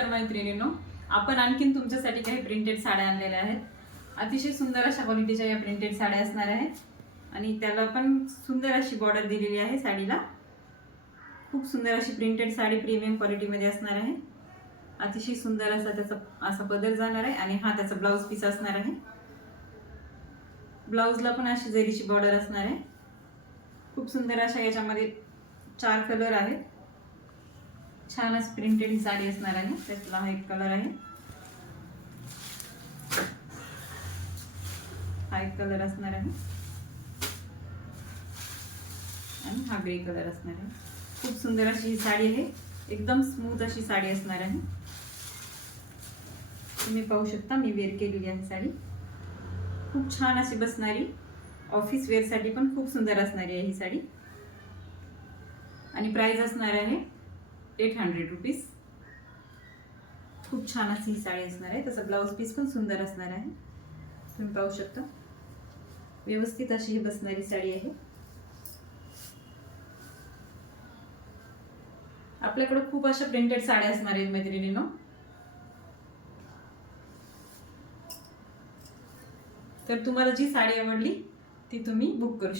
नमस्कार मैत्रिणींनो, आपण आणखीन तुमच्यासाठी काही प्रिंटेड साड्या आणलेल्या आहेत. अतिशय सुंदर अशा क्वालिटीच्या या प्रिंटेड साड्या असणार आहेत आणि त्याला पण सुंदर अशी बॉर्डर दिलेली आहे साडीला. खूप सुंदर अशी प्रिंटेड साडी प्रीमियम क्वालिटीमध्ये असणार आहे. अतिशय सुंदर असा त्याचा पदर जाणार आहे आणि हा त्याचा ब्लाउज पीस असणार आहे. ब्लाउजला पण अशी जरीची बॉर्डर असणार आहे. खूप सुंदर अशा याच्यामध्ये 4 कलर आहेत. छान अशी प्रिंटेड ही साडी असणार आहे. त्यातला हा एक कलर आहे, हा एक कलर असणार आहे आणि हा ग्रे कलर असणार आहे. खूप सुंदर अशी ही साडी आहे. एकदम स्मूथ अशी साडी असणार आहे. तुम्ही पाहू शकता मी वेअर केलेली आहे साडी. खूप छान अशी बसणारी, ऑफिस वेअर साठी पण खूप सुंदर असणारी आहे ही साडी आणि प्राइस असणार आहे 800 रुपीज. खूप छान अशी ही साडी असणार आहे. त्याचा ब्लाउज पीस पण सुंदर असणार आहे. तुम्ही पाहू शकता व्यवस्थित अशी ही बसणारी साडी आहे. आपल्याकडे खूप अशा प्रिंटेड साड्या असणार आहेत मैत्रिणींनो. तर तुम्हाला जी साडी आवडली ती तुम्ही बुक करू शकता.